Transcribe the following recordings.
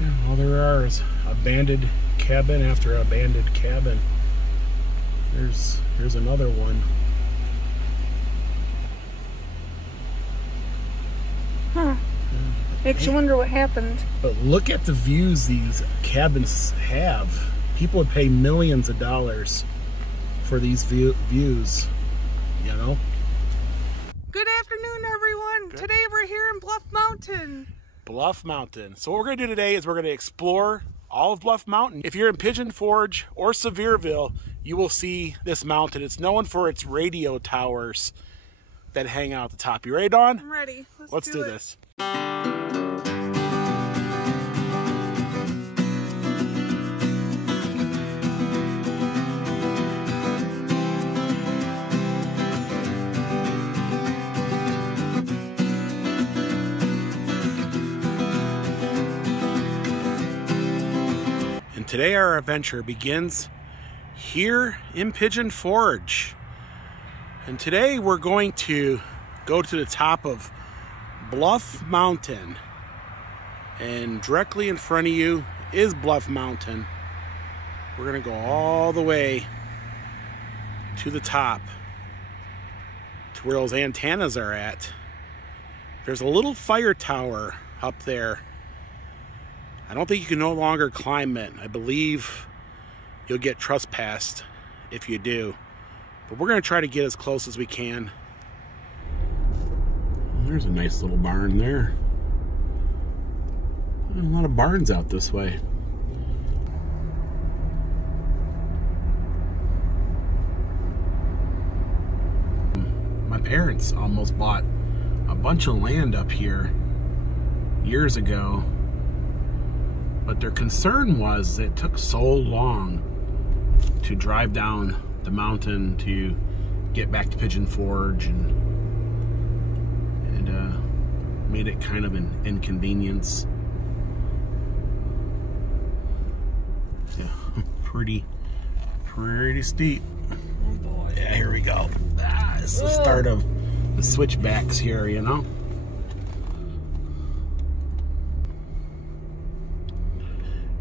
Yeah, all there are is abandoned cabin after abandoned cabin. Here's another one. Huh. Makes you wonder what happened. But look at the views these cabins have. People would pay millions of dollars for these views, you know? Good afternoon, everyone. Good. Today we're here in Bluff Mountain. Bluff Mountain. So what we're going to do today is we're going to explore all of Bluff Mountain. If you're in Pigeon Forge or Sevierville, you will see this mountain. It's known for its radio towers that hang out at the top. You ready, Dawn? I'm ready. Let's do this. And today our adventure begins here in Pigeon Forge. And today we're going to go to the top of Bluff Mountain. And directly in front of you is Bluff Mountain. We're gonna go all the way to the top, to where those antennas are at. There's a little fire tower up there. I don't think you can no longer climb it. I believe you'll get trespassed if you do. But we're going to try to get as close as we can. There's a nice little barn there. A lot of barns out this way. My parents almost bought a bunch of land up here years ago. But their concern was it took so long to drive down the mountain to get back to Pigeon Forge, and made it kind of an inconvenience. Yeah, pretty steep. Oh boy. Yeah, here we go. It's the start of the switchbacks here, you know.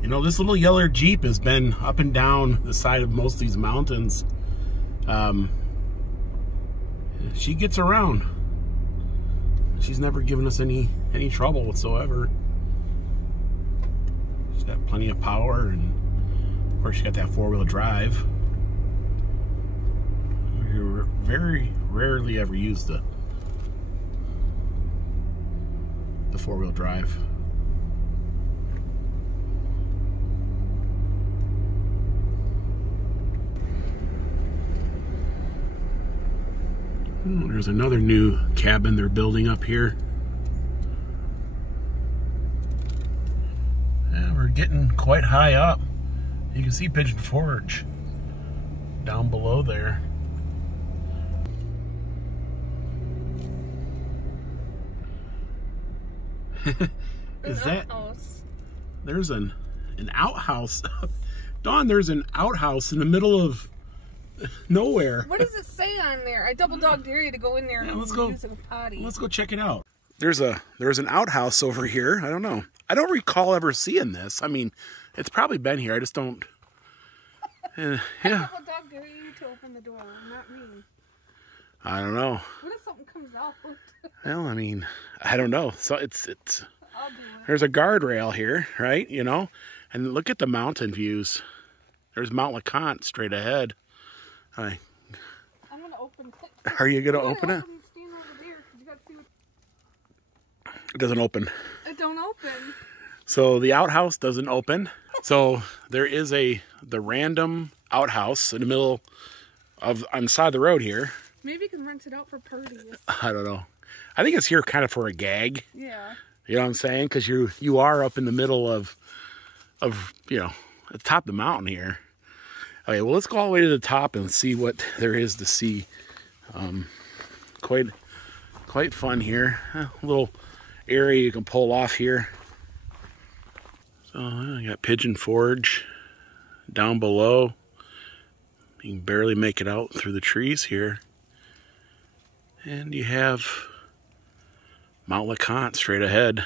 You know, this little yellow Jeep has been up and down the side of most of these mountains. She gets around. She's never given us any trouble whatsoever. She's got plenty of power, and of course she got that four-wheel drive. We very rarely ever use the four-wheel drive. There's another new cabin they're building up here. Yeah, we're getting quite high up. You can see Pigeon Forge down below there. Is that outhouse? There's an outhouse. Dawn, there's an outhouse in the middle of nowhere. What does it say on there? I double dog dare you to go in there and let's go. use a potty. Let's go check it out. There's an outhouse over here. I don't know. I don't recall ever seeing this. I mean, it's probably been here. I just don't. Yeah. I double dog dare you to open the door, not me. I don't know. What if something comes out? Well, I mean, I don't know. So it's. I'll do it. There's a guardrail here, right? You know, and look at the mountain views. There's Mount LeConte straight ahead. Hi. I'm gonna open it. Are you gonna open it? Stand over there, 'cause you gotta see what... It doesn't open. It don't open. So the outhouse doesn't open. So there is the random outhouse in the middle of on the side of the road here. Maybe you can rent it out for parties. I don't know. I think it's here kind of for a gag. Yeah. You know what I'm saying? Because you are up in the middle of you know, at the top of the mountain here. Okay, well, let's go all the way to the top and see what there is to see. Quite fun here. A little area you can pull off here. So I got Pigeon Forge down below. You can barely make it out through the trees here. And you have Mount LeConte straight ahead.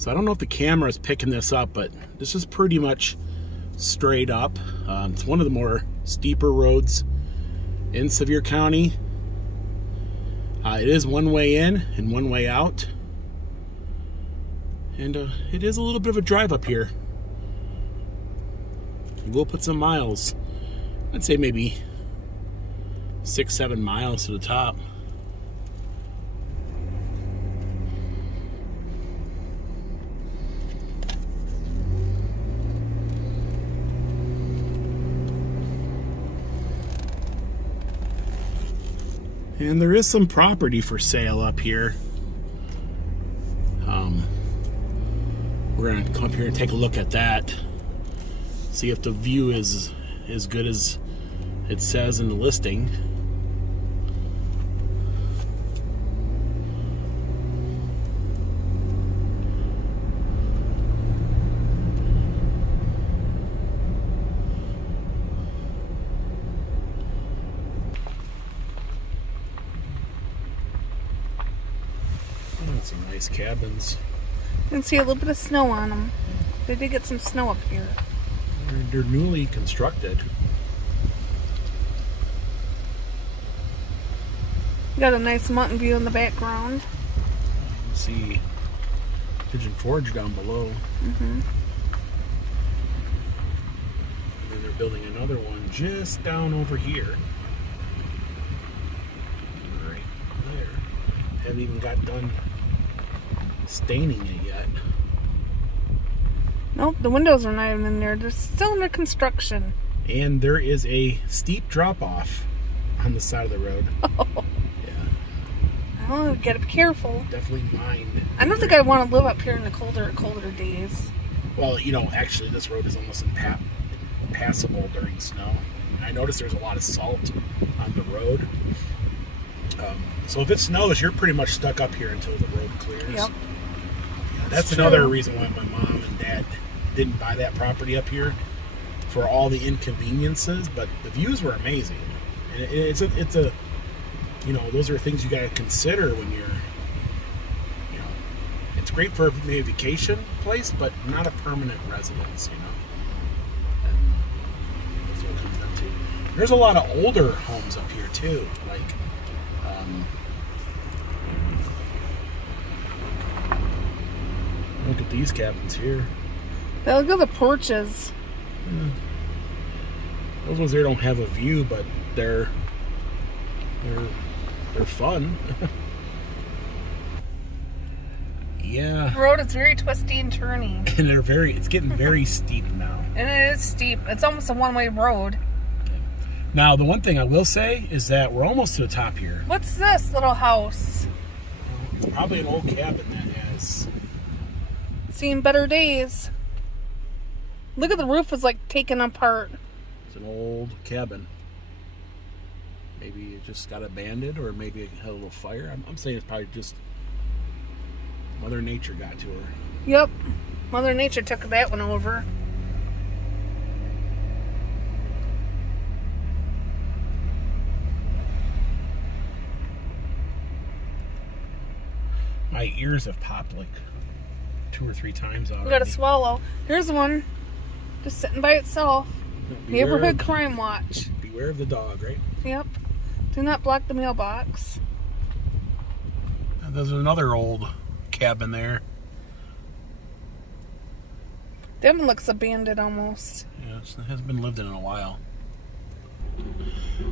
So I don't know if the camera is picking this up, but this is pretty much straight up. It's one of the more steeper roads in Sevier County. It is one way in and one way out. And it is a little bit of a drive up here. You will put some miles. I'd say maybe 6-7 miles to the top. And there is some property for sale up here. We're gonna come up here and take a look at that. See if the view is as good as it says in the listing. Some nice cabins. You can see a little bit of snow on them. They did get some snow up here. They're newly constructed. Got a nice mountain view in the background. You can see Pigeon Forge down below. Mm-hmm. And then they're building another one just down over here. Right there. Haven't even got done staining it yet. Nope, the windows are not even in there. They're still under construction. And there is a steep drop-off on the side of the road. Oh. Yeah. Oh, gotta be careful. Definitely mind. I don't think I want to live up here in the colder days. Well, you know, actually this road is almost impassable during snow. I noticed there's a lot of salt on the road. So if it snows, you're pretty much stuck up here until the road clears. Yep. That's another reason why my mom and dad didn't buy that property up here, for all the inconveniences, but the views were amazing. And it's a you know, those are things you got to consider when you're, you know, it's great for maybe a vacation place, but not a permanent residence, you know. And that's what it comes down to. There's a lot of older homes up here too, like look at these cabins here. They look at the porches. Yeah. Those ones there don't have a view, but they're fun. Yeah. The road is very twisty and turning. And it's getting very steep now. And it is steep. It's almost a one-way road. Now, the one thing I will say is that we're almost to the top here. What's this little house? It's probably an old cabin that has seen better days. Look at the roof is like taken apart. It's an old cabin. Maybe it just got abandoned, or maybe it had a little fire. I'm saying it's probably just Mother Nature got to her. Yep. Mother Nature took that one over. My ears have popped like 2 or 3 times already. We got a swallow. Here's one. Just sitting by itself. Neighborhood Crime Watch. Beware of the dog, right? Yep. Do not block the mailbox. And there's another old cabin there. That one looks abandoned almost. Yeah, it hasn't been lived in a while.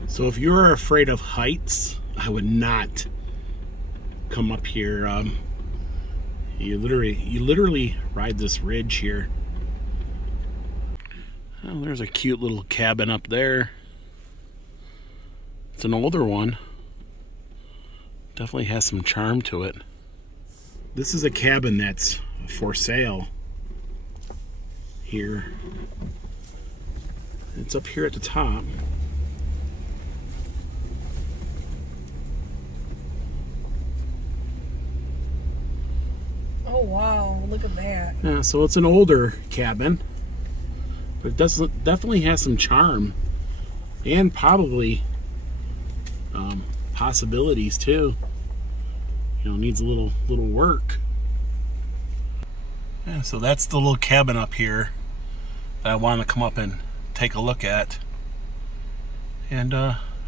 So if you're afraid of heights, I would not come up here. You literally ride this ridge here. Oh, there's a cute little cabin up there. It's an older one. Definitely has some charm to it. This is a cabin that's for sale here. It's up here at the top. Oh wow, look at that. Yeah, so it's an older cabin, but it definitely has some charm, and probably possibilities too. You know, needs a little work. Yeah, so that's the little cabin up here that I wanted to come up and take a look at. And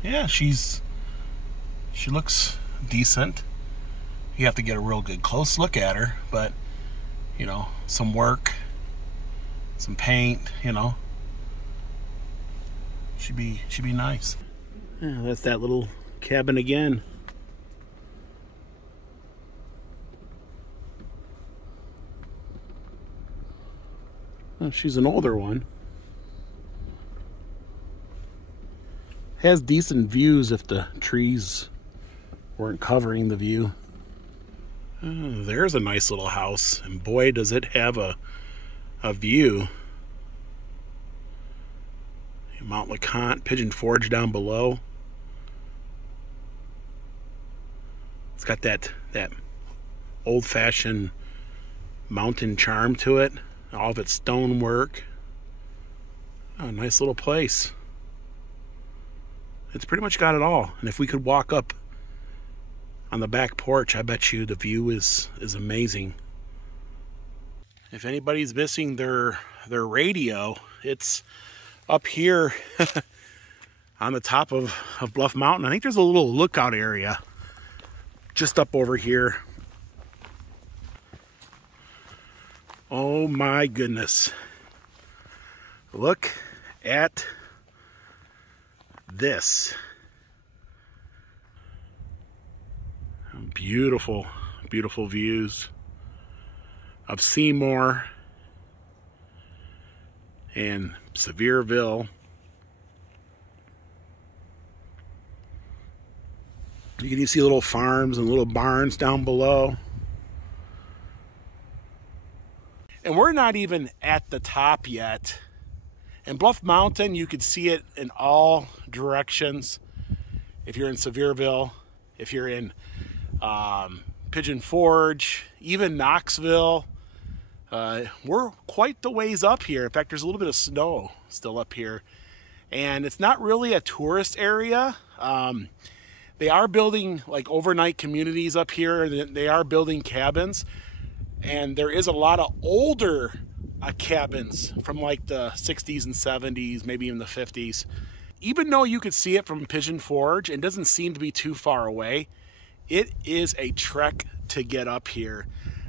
yeah, she looks decent. You have to get a real good close look at her, but you know, some work, some paint, you know, should be nice. Yeah, that's that little cabin again. Oh, she's an older one. Has decent views if the trees weren't covering the view. Oh, there's a nice little house, and boy does it have a view. Mount LeConte, Pigeon Forge down below. It's got that old-fashioned mountain charm to it. All of its stonework. Oh, nice little place. It's pretty much got it all. And if we could walk up on the back porch, I bet you the view is amazing. If anybody's missing their radio, it's up here on the top of Bluff Mountain. I think there's a little lookout area just up over here. Oh my goodness. Look at this. Beautiful, beautiful views of Seymour and Sevierville. You can see little farms and little barns down below. And we're not even at the top yet. In Bluff Mountain, you could see it in all directions. If you're in Sevierville, if you're in Pigeon Forge, even Knoxville, we're quite the ways up here. In fact, there's a little bit of snow still up here. And it's not really a tourist area. They are building like overnight communities up here. They are building cabins. And there is a lot of older cabins from like the 60s and 70s, maybe even the 50s. Even though you could see it from Pigeon Forge and doesn't seem to be too far away, it is a trek to get up here.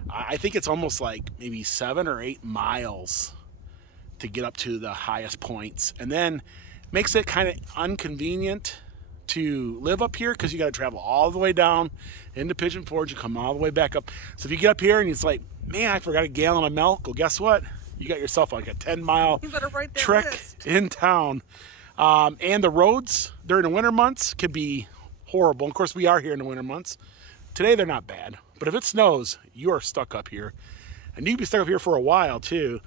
I think it's almost like maybe 7 or 8 miles to get up to the highest points. And then makes it kind of inconvenient to live up here because you got to travel all the way down into Pigeon Forge and come all the way back up. So if you get up here and it's like, man, I forgot a gallon of milk. Well, guess what? You got yourself like a 10-mile trek in town. And the roads during the winter months can be horrible. Of course, we are here in the winter months. Today, they're not bad. But if it snows, you are stuck up here. And you can be stuck up here for a while, too.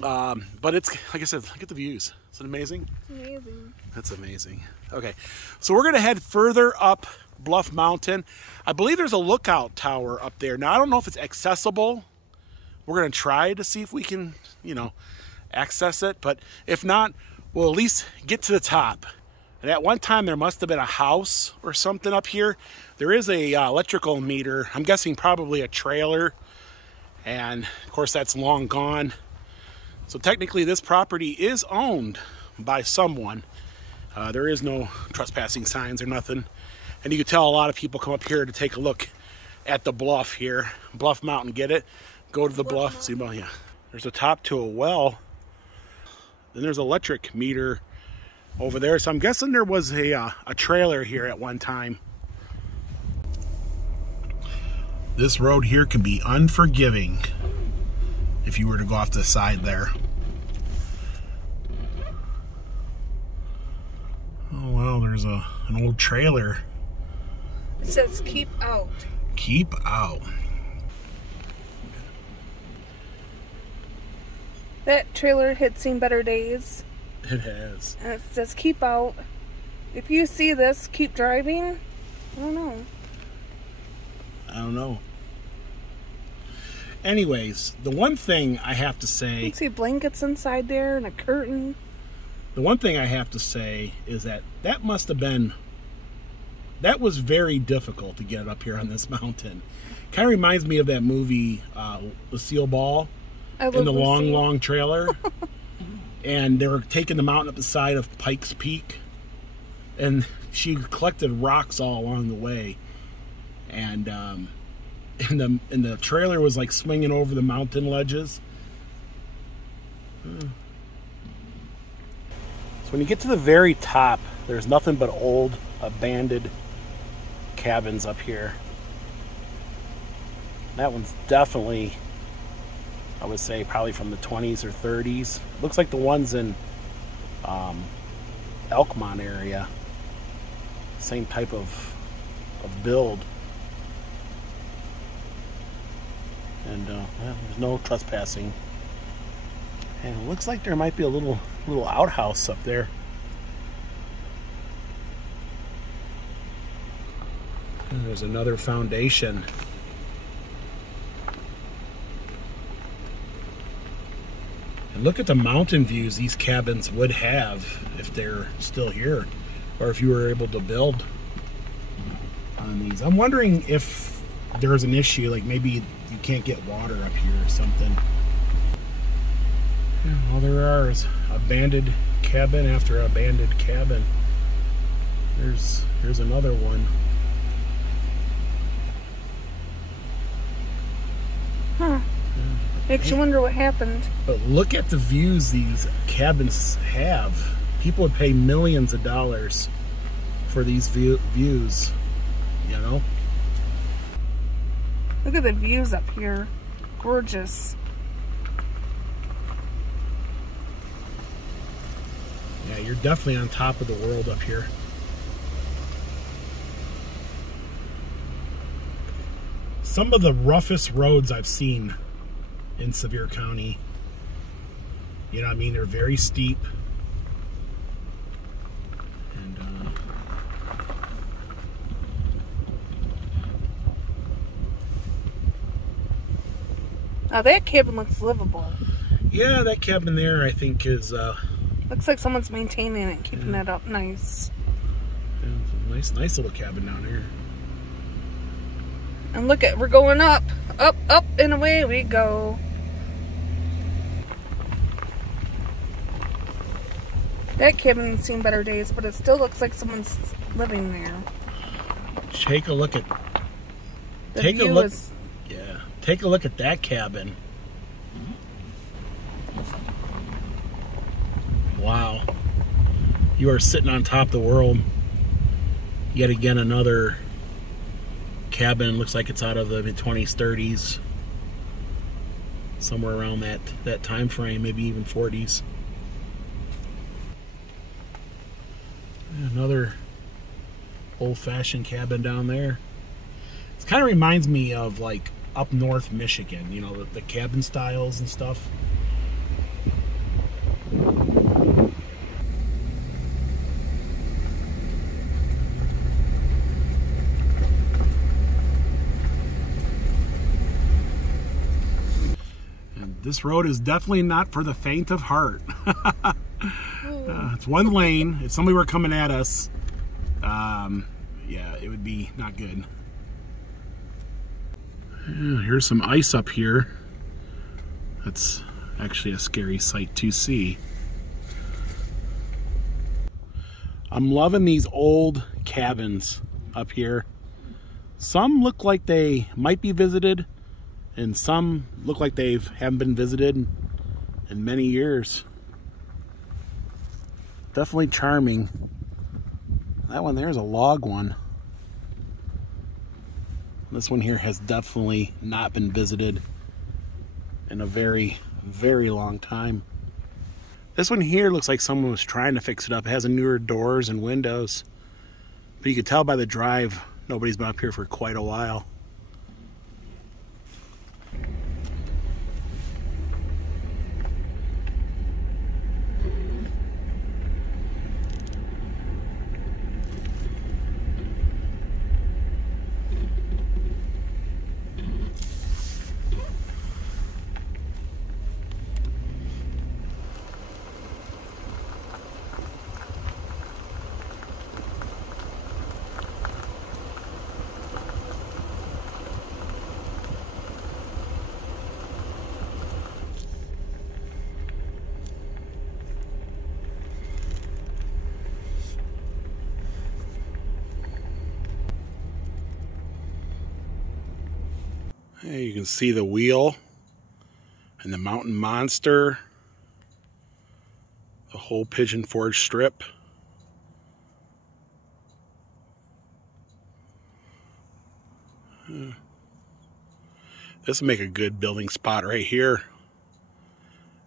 But it's, like I said, look at the views. Isn't it amazing? It's amazing. That's amazing. Okay, so we're going to head further up Bluff Mountain. I believe there's a lookout tower up there. Now, I don't know if it's accessible. We're going to try to see if we can, you know, access it. But if not, we'll at least get to the top. And at one time, there must have been a house or something up here. There is a electrical meter. I'm guessing probably a trailer. And, of course, that's long gone. So technically, this property is owned by someone. There is no trespassing signs or nothing. And you can tell a lot of people come up here to take a look at the bluff here. Bluff Mountain, get it? Go to the bluff. See, well, yeah. There's a top to a well. Then there's an electric meter over there. So I'm guessing there was a trailer here at one time. This road here can be unforgiving if you were to go off the side there. Oh, wow, there's an old trailer. It says keep out. Keep out. That trailer had seen better days. It has. And it says keep out. If you see this, keep driving. I don't know. I don't know. Anyways, the one thing I have to say... You can see blankets inside there and a curtain. The one thing I have to say is that must have been that was very difficult to get up here on this mountain. Kind of reminds me of that movie, Lucille Ball, in the long trailer. And they were taking the mountain up the side of Pikes Peak, and she collected rocks all along the way. And the trailer was like swinging over the mountain ledges. So when you get to the very top, there's nothing but old abandoned cabins up here. That one's definitely, I would say, probably from the 20s or 30s. Looks like the ones in Elkmont area. Same type of build. And well, there's no trespassing. And it looks like there might be a little outhouse up there. And there's another foundation. And look at the mountain views these cabins would have if they're still here, or if you were able to build on these. I'm wondering if there's an issue, like maybe you can't get water up here or something. Yeah, all there are is abandoned cabin after abandoned cabin. Here's another one. Huh. Makes you wonder what happened. But look at the views these cabins have. People would pay millions of dollars for these views, you know? Look at the views up here. Gorgeous. Yeah, you're definitely on top of the world up here. Some of the roughest roads I've seen in Sevier County. You know what I mean? They're very steep. And now that cabin looks livable. yeah, that cabin there I think is looks like someone's maintaining it and keeping it up nice. Yeah, it's a nice little cabin down here. And look at, we're going up, up, up, and away we go. That cabin has seen better days, but it still looks like someone's living there. Take a look at take a look at that cabin. Wow. You are sitting on top of the world. Yet again, another cabin. Looks like it's out of the mid-20s, 30s. Somewhere around that time frame, maybe even 40s. Another old-fashioned cabin down there. It kind of reminds me of like up north Michigan, you know, the cabin styles and stuff. And this road is definitely not for the faint of heart. It's one lane. If somebody were coming at us, yeah, it would be not good. Yeah, here's some ice up here. That's actually a scary sight to see. I'm loving these old cabins up here. Some look like they might be visited, and some look like they haven't been visited in many years. Definitely charming. That one there is a log one. This one here has definitely not been visited in a very, very long time. This one here looks like someone was trying to fix it up. It has newer doors and windows. But you can tell by the drive, nobody's been up here for quite a while. Yeah, you can see the wheel and the mountain monster, the whole Pigeon Forge strip. This will make a good building spot right here.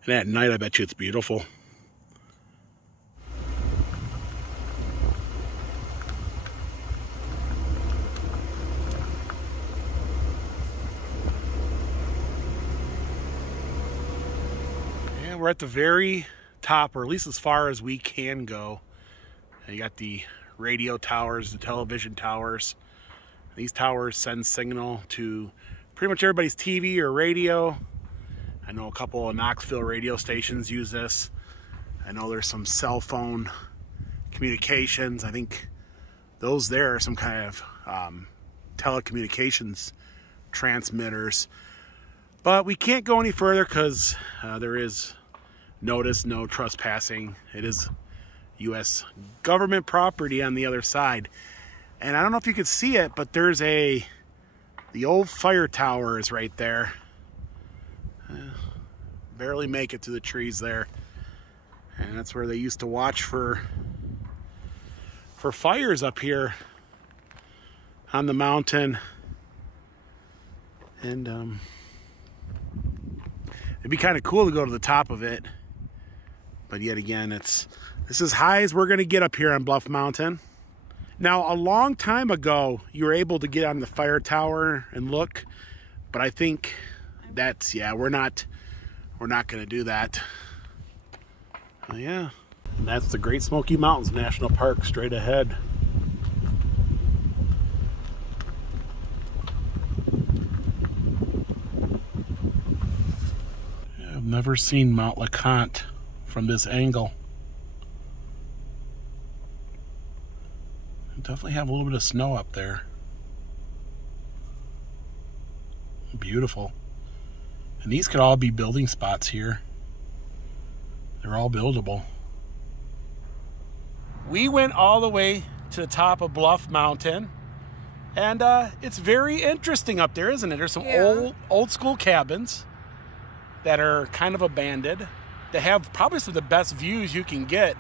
And at night, I bet you it's beautiful. And we're at the very top, or at least as far as we can go. And you got the radio towers, the television towers. These towers send signal to pretty much everybody's TV or radio. I know a couple of Knoxville radio stations use this. I know there's some cell phone communications. I think those there are some kind of telecommunications transmitters. But we can't go any further because there is notice, no trespassing. It is U.S. government property on the other side. And I don't know if you could see it, but there's the old fire tower is right there. Barely make it to the trees there. And that's where they used to watch for fires up here on the mountain. And it'd be kind of cool to go to the top of it. But yet again, this is as high as we're going to get up here on Bluff Mountain. Now, a long time ago, you were able to get on the fire tower and look, but I think that's, yeah, we're not going to do that. Oh, yeah, and that's the Great Smoky Mountains National Park straight ahead. I've never seen Mount LeConte from this angle. Definitely have a little bit of snow up there. Beautiful. And these could all be building spots here. They're all buildable. We went all the way to the top of Bluff Mountain. And it's very interesting up there, isn't it? There's some old school cabins that are kind of abandoned. They have probably some of the best views you can get.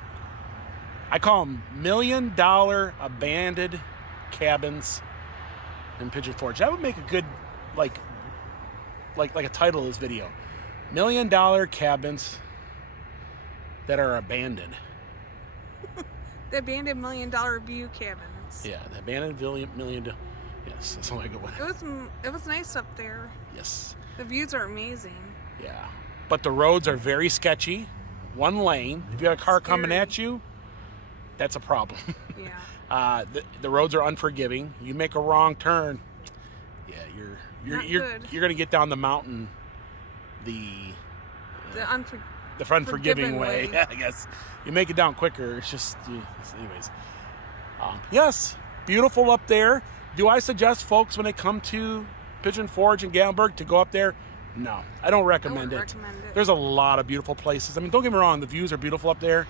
I call them $1 million abandoned cabins in Pigeon Forge. That would make a good, like a title of this video. $1 million cabins that are abandoned. The abandoned $1 million view cabins. Yeah, the abandoned million. Yes, that's only a good one. It was nice up there. Yes. The views are amazing. Yeah, but the roads are very sketchy. One lane. If you have a car coming at you, that's a problem. Yeah. The roads are unforgiving. You make a wrong turn, yeah, you're gonna get down the mountain the unforgiving way. Yeah, I guess you make it down quicker. It's just anyways. Yes, beautiful up there. Do I suggest folks when they come to Pigeon Forge and Gatlinburg to go up there? No, I don't recommend it. There's a lot of beautiful places. I mean, don't get me wrong, the views are beautiful up there,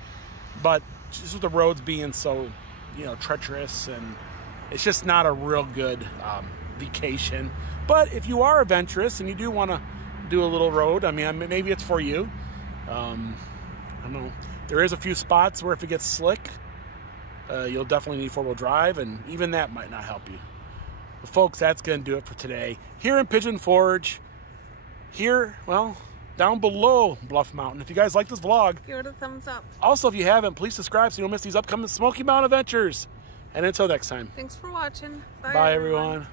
but just with the roads being so, treacherous, and it's just not a real good vacation. But if you are adventurous and you do want to do a little road, I mean, maybe it's for you. I don't know. There is a few spots where if it gets slick, you'll definitely need four-wheel drive, and even that might not help you. But folks, that's going to do it for today. Here in Pigeon Forge, here, well, down below Bluff Mountain. If you guys like this vlog, give it a thumbs up. Also, if you haven't, please subscribe so you don't miss these upcoming Smoky Mountain adventures. And until next time. Thanks for watching. Bye everyone.